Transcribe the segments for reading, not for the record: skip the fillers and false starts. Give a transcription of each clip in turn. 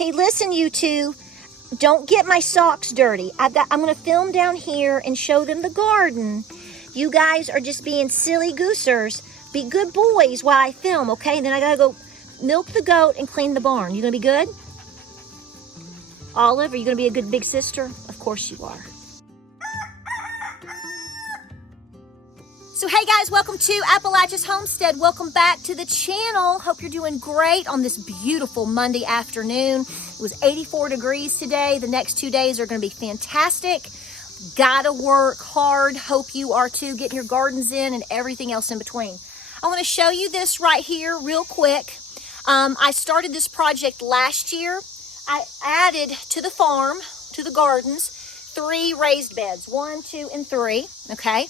Okay, listen, you two. Don't get my socks dirty. I'm going to film down here and show them the garden. You guys are just being silly goosers. Be good boys while I film, okay? And then I got to go milk the goat and clean the barn. You going to be good? Olive, are you going to be a good big sister? Of course you are. So hey guys, welcome to Appalachia's Homestead. Welcome back to the channel. Hope you're doing great on this beautiful Monday afternoon. It was 84 degrees today. The next 2 days are going to be fantastic. Gotta work hard. Hope you are too, getting your gardens in and everything else in between. I want to show you this right here real quick. I started this project last year. I added to the farm, to the gardens, 3 raised beds, 1, 2, and 3, okay?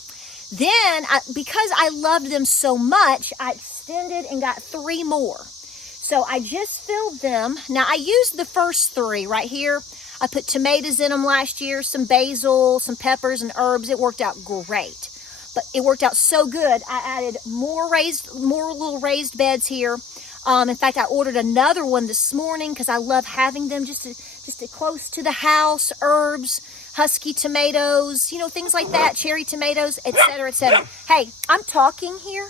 Then, because I loved them so much, I extended and got 3 more. So I just filled them. Now, I used the first 3 right here. I put tomatoes in them last year, some basil, some peppers and herbs. It worked out great. But it worked out so good, I added more little raised beds here. In fact, I ordered another one this morning because I love having them just close to the house, herbs, husky tomatoes, you know, things like that, cherry tomatoes, etc., etc. Hey, I'm talking here.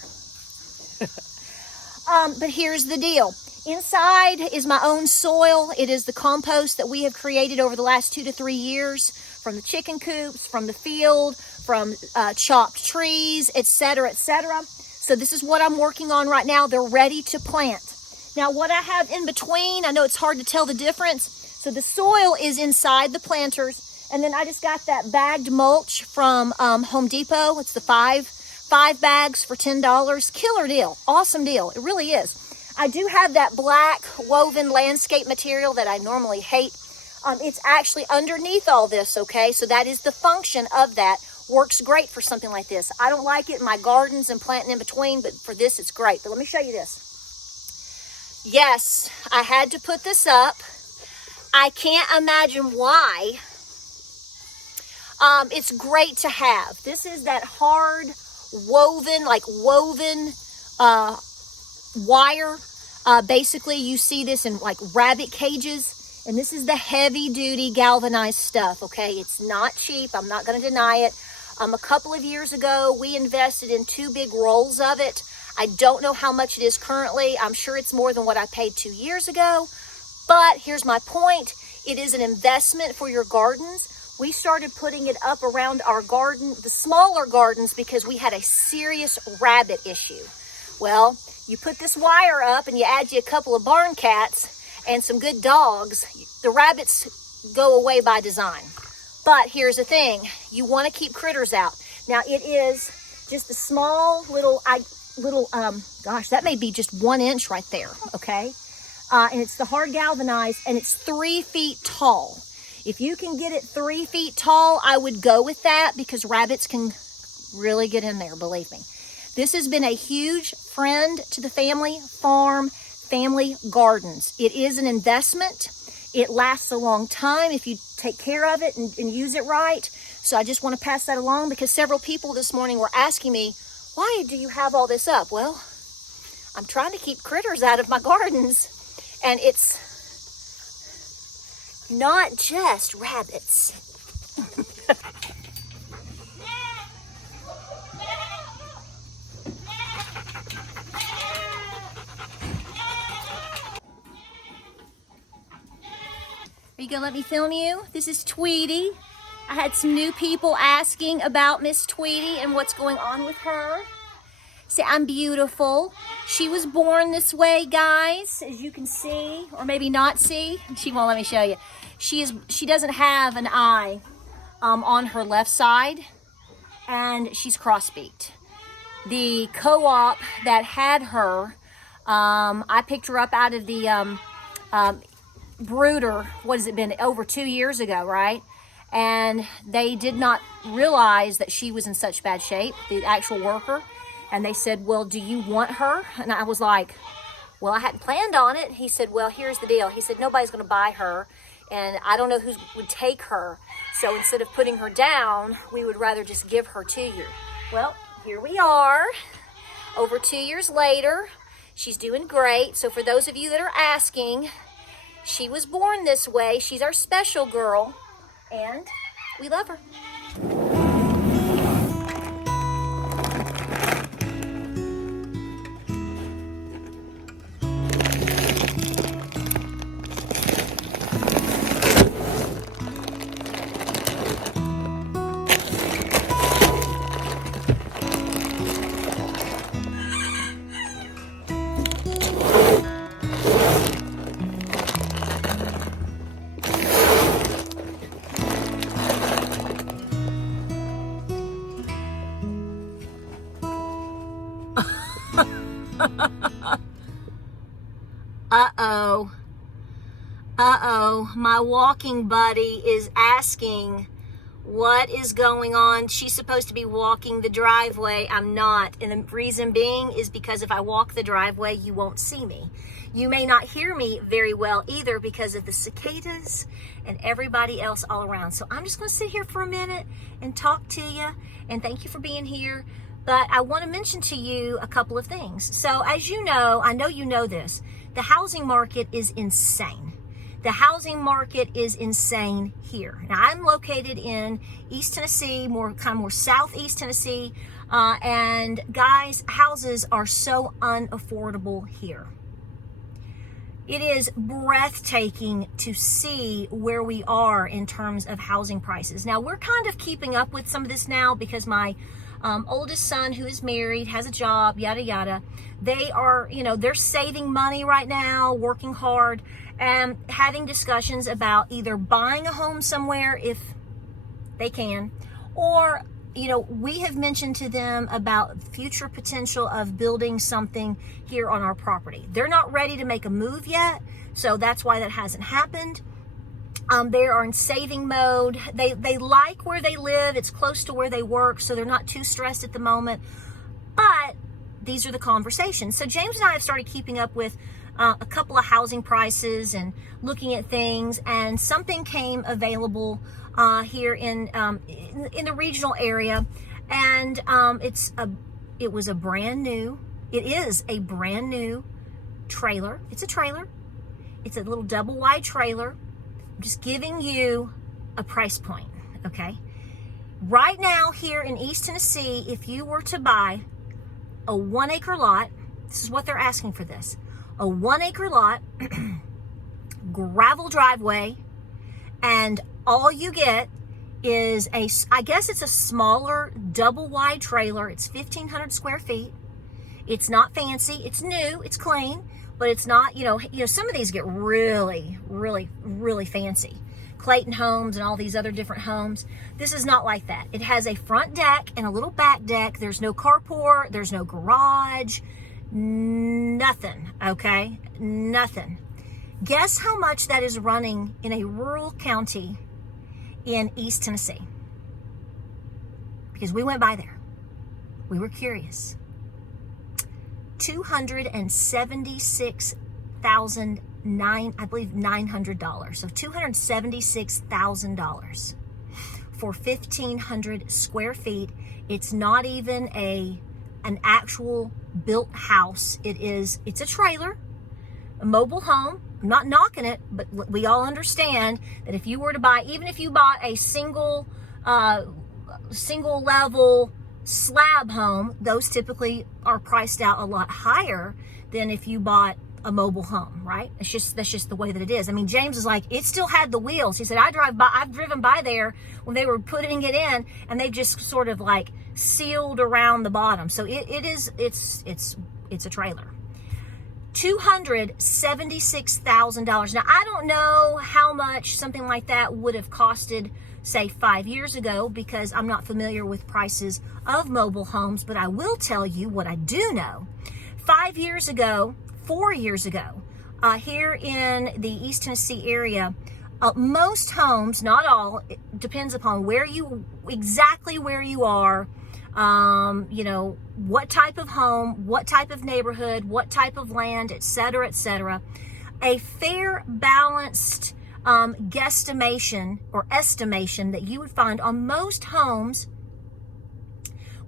But here's the deal. Inside is my own soil. It is the compost that we have created over the last 2 to 3 years from the chicken coops, from the field, from chopped trees, etc., etc. So this is what I'm working on right now. They're ready to plant. Now, what I have in between, I know it's hard to tell the difference. So the soil is inside the planters. And then I just got that bagged mulch from Home Depot. It's the five bags for $10. Killer deal. Awesome deal. It really is. I do have that black woven landscape material that I normally hate. It's actually underneath all this, okay? So that is the function of that. Works great for something like this. I don't like it in my gardens and planting in between, but for this, it's great. But let me show you this. Yes, I had to put this up. I can't imagine why. It's great to have. This is that hard woven wire. Basically, you see this in like rabbit cages. And this is the heavy duty galvanized stuff, okay? It's not cheap. I'm not going to deny it. A couple of years ago, we invested in 2 big rolls of it. I don't know how much it is currently. I'm sure it's more than what I paid 2 years ago. But here's my point. It is an investment for your gardens. We started putting it up around our garden, the smaller gardens, because we had a serious rabbit issue. Well, you put this wire up and you add you a couple of barn cats and some good dogs, the rabbits go away by design. But here's the thing, you want to keep critters out. Now it is just a small little, gosh, that may be just 1 inch right there, okay? And it's the hard galvanized and it's 3 feet tall. If you can get it 3 feet tall, I would go with that because rabbits can really get in there, believe me. This has been a huge friend to the family farm, family gardens. It is an investment. It lasts a long time if you take care of it and use it right. So I just want to pass that along because several people this morning were asking me, why do you have all this up? Well, I'm trying to keep critters out of my gardens, and it's not just rabbits. Are you gonna let me film you? This is Tweety. I had some new people asking about Miss Tweety and what's going on with her. See, I'm beautiful. She was born this way, guys, as you can see, or maybe not see. She won't let me show you. She doesn't have an eye on her left side, and she's cross-beaked. The co-op that had her, I picked her up out of the brooder. What has it been? Over 2 years ago, right? And they did not realize that she was in such bad shape, the actual worker. And they said, well, do you want her? And I was like, well, I hadn't planned on it. He said, well, here's the deal. He said, nobody's going to buy her. And I don't know who would take her. So instead of putting her down, we would rather just give her to you. Well, here we are. Over 2 years later, she's doing great. So for those of you that are asking, She was born this way. She's our special girl, and we love her. Uh-oh. Uh-oh. My walking buddy is asking what is going on. She's supposed to be walking the driveway. I'm not. And the reason being is because if I walk the driveway, you won't see me. You may not hear me very well either because of the cicadas and everybody else all around. So I'm just going to sit here for a minute and talk to you. And thank you for being here. But I want to mention to you a couple of things. So as you know, I know you know this, the housing market is insane. The housing market is insane here. Now, I'm located in East Tennessee, more southeast Tennessee, and guys, houses are so unaffordable here. It is breathtaking to see where we are in terms of housing prices. Now, we're kind of keeping up with some of this now because my oldest son, who is married, has a job, yada, yada. They are, they're saving money right now, working hard, and having discussions about either buying a home somewhere if they can, or, we have mentioned to them about future potential of building something here on our property. They're not ready to make a move yet, so that's why that hasn't happened. They are in saving mode. They like where they live. It's close to where they work, so they're not too stressed at the moment. But these are the conversations. So James and I have started keeping up with a couple of housing prices and looking at things, and something came available here in the regional area, and it is a brand new trailer. It's a trailer. It's a little double wide trailer. I'm just giving you a price point, okay? Right now here in East Tennessee, if you were to buy a 1 acre lot, this is what they're asking for this, a 1 acre lot, gravel driveway, and all you get is I guess it's a smaller double wide trailer. It's 1,500 square feet. It's not fancy. It's new. It's clean. But it's not, some of these get really, really, really fancy. Clayton Homes and all these other different homes. This is not like that. It has a front deck and a little back deck. There's no carport. There's no garage. Nothing, okay? Nothing. Guess how much that is running in a rural county in East Tennessee? Because we went by there. We were curious. $900. So $276,000 for 1,500 square feet. It's not even an actual built house. It's a trailer, a mobile home. I'm not knocking it, but we all understand that if you were to buy, even if you bought a single level slab home, those typically are priced out a lot higher than if you bought a mobile home, right? That's just the way that it is. I mean, James is like, it still had the wheels. He said, I've driven by there when they were putting it in, and they just sort of like sealed around the bottom. So it's a trailer. $276,000. Now, I don't know how much something like that would have costed, say, 5 years ago, because I'm not familiar with prices of mobile homes, but I will tell you what I do know. 4 years ago, here in the East Tennessee area, most homes, not all, it depends upon exactly where you are, what type of home, what type of neighborhood, what type of land, etc., etc. A fair, balanced guesstimation or estimation that you would find on most homes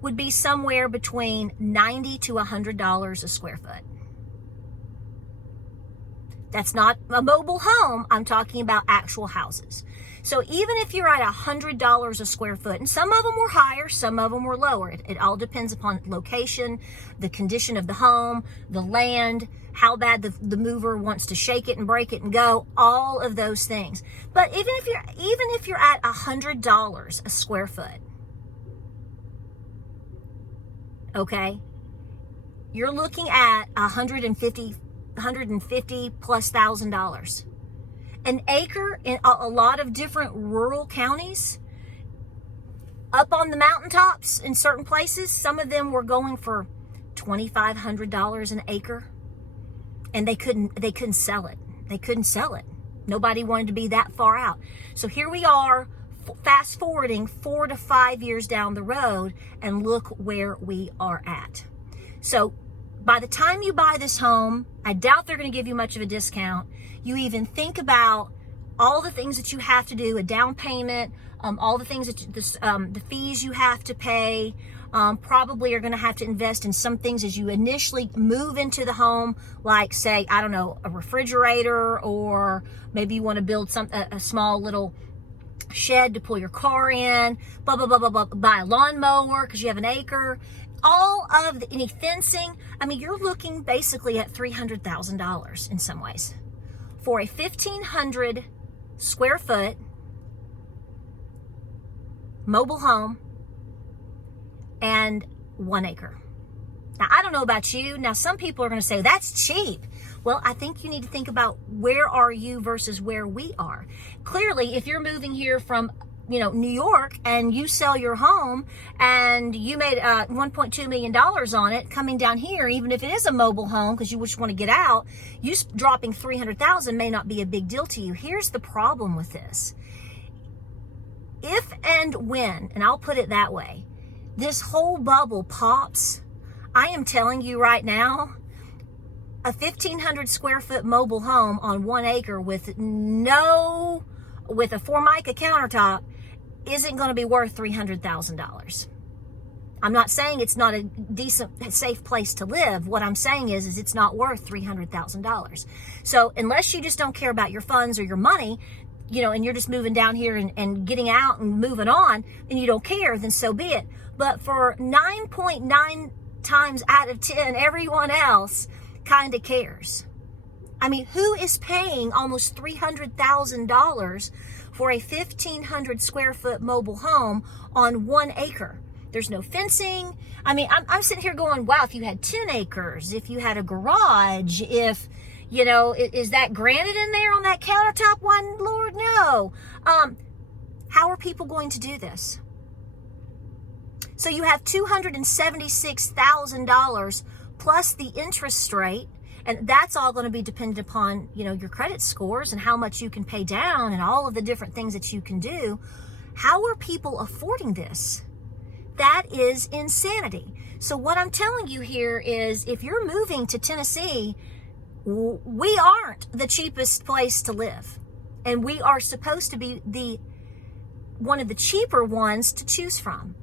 would be somewhere between $90 to $100 a square foot. That's not a mobile home. I'm talking about actual houses. So even if you're at $100 a square foot, and some of them were higher, some of them were lower. It all depends upon location, the condition of the home, the land, how bad the mover wants to shake it and break it and go, all of those things. But even if you're at $100 a square foot, okay, you're looking at $150 plus $1,000. An acre in a lot of different rural counties, up on the mountaintops in certain places, some of them were going for $2,500 an acre, and they couldn't sell it. They couldn't sell it. Nobody wanted to be that far out. So here we are, fast forwarding 4 to 5 years down the road, and look where we are at. So by the time you buy this home, I doubt they're going to give you much of a discount. You even think about all the things that you have to do, a down payment, all the things that the fees you have to pay. Probably are going to have to invest in some things as you initially move into the home, like, say, I don't know, a refrigerator, or maybe you want to build a small little shed to pull your car in, blah, blah, blah, blah, blah, buy a lawnmower because you have an acre. All of any fencing, I mean, you're looking basically at $300,000 in some ways for a 1,500 square foot mobile home and 1 acre. Now, I don't know about you. Now, some people are going to say, that's cheap. Well, I think you need to think about where are you versus where we are. Clearly, if you're moving here from New York, and you sell your home and you made $1.2 million on it, coming down here, even if it is a mobile home because you just want to get out, you dropping $300,000 may not be a big deal to you. Here's the problem with this. If and when, and I'll put it that way, this whole bubble pops, I am telling you right now, a 1,500 square foot mobile home on 1 acre with a Formica countertop isn't going to be worth $300,000. I'm not saying it's not a decent, safe place to live. What I'm saying is it's not worth $300,000. So unless you just don't care about your funds or your money, and you're just moving down here and getting out and moving on, and you don't care, then so be it. But for 9.9 times out of 10, everyone else kind of cares. I mean, who is paying almost $300,000 for a 1,500 square foot mobile home on 1 acre? There's no fencing. I mean, I'm sitting here going, wow, if you had 10 acres, if you had a garage, if, is that granite in there on that countertop? Why, Lord, no. How are people going to do this? So you have $276,000 plus the interest rate, and that's all going to be dependent upon, your credit scores and how much you can pay down and all of the different things that you can do. How are people affording this? That is insanity. So what I'm telling you here is, if you're moving to Tennessee, we aren't the cheapest place to live. And we are supposed to be one of the cheaper ones to choose from.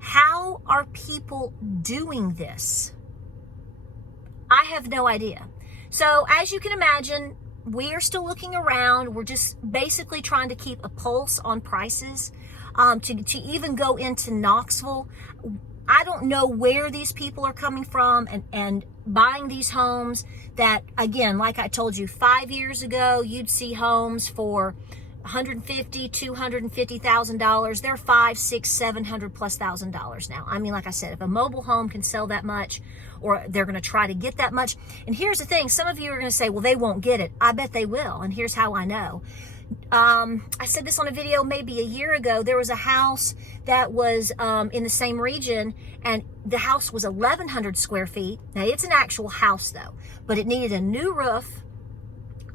How are people doing this? I have no idea. So as you can imagine, we are still looking around. We're just basically trying to keep a pulse on prices. To even go into Knoxville, I don't know where these people are coming from and buying these homes that, again, like I told you, 5 years ago, you'd see homes for $150,000, $250,000. They're $500,000, $600,000, $700,000 plus now. I mean, like I said, if a mobile home can sell that much, or they're going to try to get that much. And here's the thing: some of you are going to say, "Well, they won't get it." I bet they will. And here's how I know. I said this on a video maybe a year ago. There was a house that was in the same region, and the house was 1,100 square feet. Now, it's an actual house though, but it needed a new roof.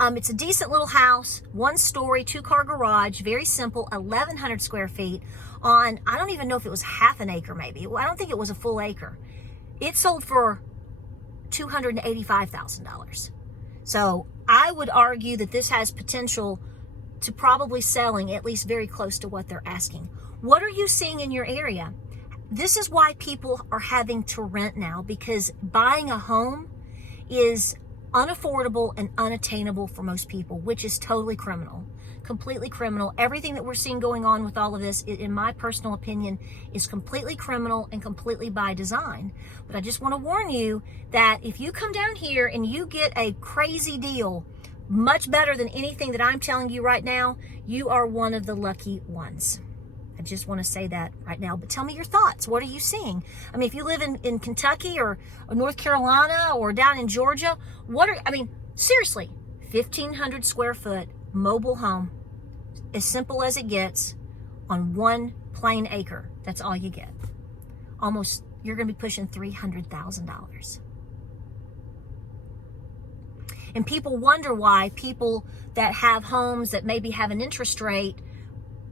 It's a decent little house, 1 story, 2-car garage, very simple, 1,100 square feet on, I don't even know if it was half an acre maybe. Well, I don't think it was a full acre. It sold for $285,000. So I would argue that this has potential to probably selling at least very close to what they're asking. What are you seeing in your area? This is why people are having to rent now, because buying a home is unaffordable and unattainable for most people, which is totally criminal, completely criminal. Everything that we're seeing going on with all of this, in my personal opinion, is completely criminal and completely by design. But I just want to warn you that if you come down here and you get a crazy deal, much better than anything that I'm telling you right now, you are one of the lucky ones. I just want to say that right now. But tell me your thoughts. What are you seeing? I mean, if you live in Kentucky or North Carolina or down in Georgia, seriously, 1,500 square foot mobile home, as simple as it gets, on one plain acre. That's all you get. Almost, you're going to be pushing $300,000. And people wonder why people that have homes that maybe have an interest rate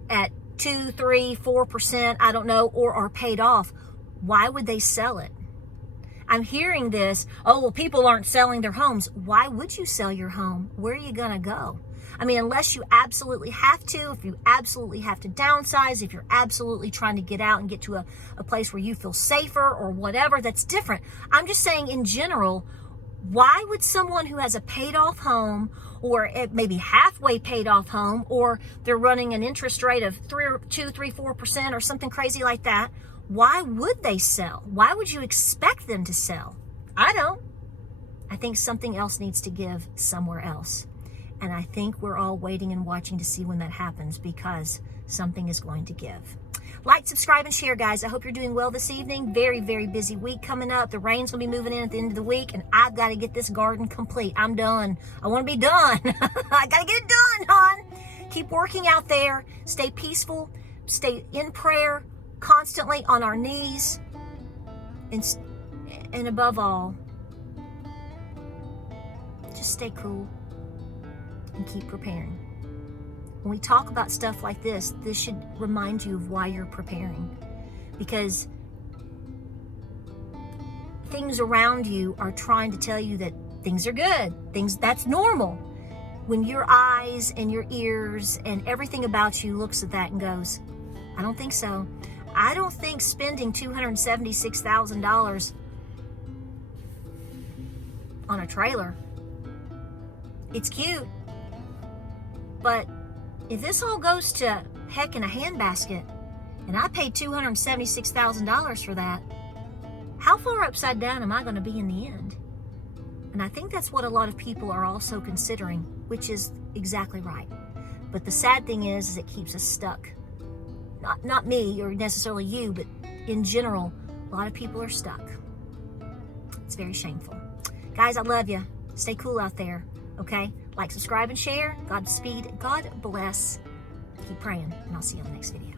at 2, 3, 4%, I don't know, or are paid off, why would they sell it? I'm hearing this, oh, well, people aren't selling their homes. Why would you sell your home? Where are you going to go? I mean, unless you absolutely have to, if you absolutely have to downsize, if you're absolutely trying to get out and get to a place where you feel safer or whatever, that's different. I'm just saying in general, why would someone who has a paid off home, or maybe halfway paid off home, or they're running an interest rate of 2, 3, 4% or something crazy like that, why would they sell? Why would you expect them to sell? I don't. I think something else needs to give somewhere else. And I think we're all waiting and watching to see when that happens, because something is going to give. Like, subscribe, and share, guys. I hope you're doing well this evening. Very, very busy week coming up. The rain's going to be moving in at the end of the week, and I've got to get this garden complete. I'm done. I want to be done. I got to get it done, hon. Keep working out there. Stay peaceful. Stay in prayer constantly on our knees. And above all, just stay cool and keep preparing. When we talk about stuff like this should remind you of why you're preparing. Because things around you are trying to tell you that things are good. That's normal. When your eyes and your ears and everything about you looks at that and goes, I don't think so. I don't think spending $276,000 on a trailer, it's cute, but if this all goes to heck in a handbasket, and I paid $276,000 for that, how far upside down am I going to be in the end? And I think that's what a lot of people are also considering, which is exactly right. But the sad thing is it keeps us stuck. Not me or necessarily you, but in general, a lot of people are stuck. It's very shameful. Guys, I love you. Stay cool out there, okay? Like, subscribe, and share. Godspeed. God bless. Keep praying, and I'll see you on the next video.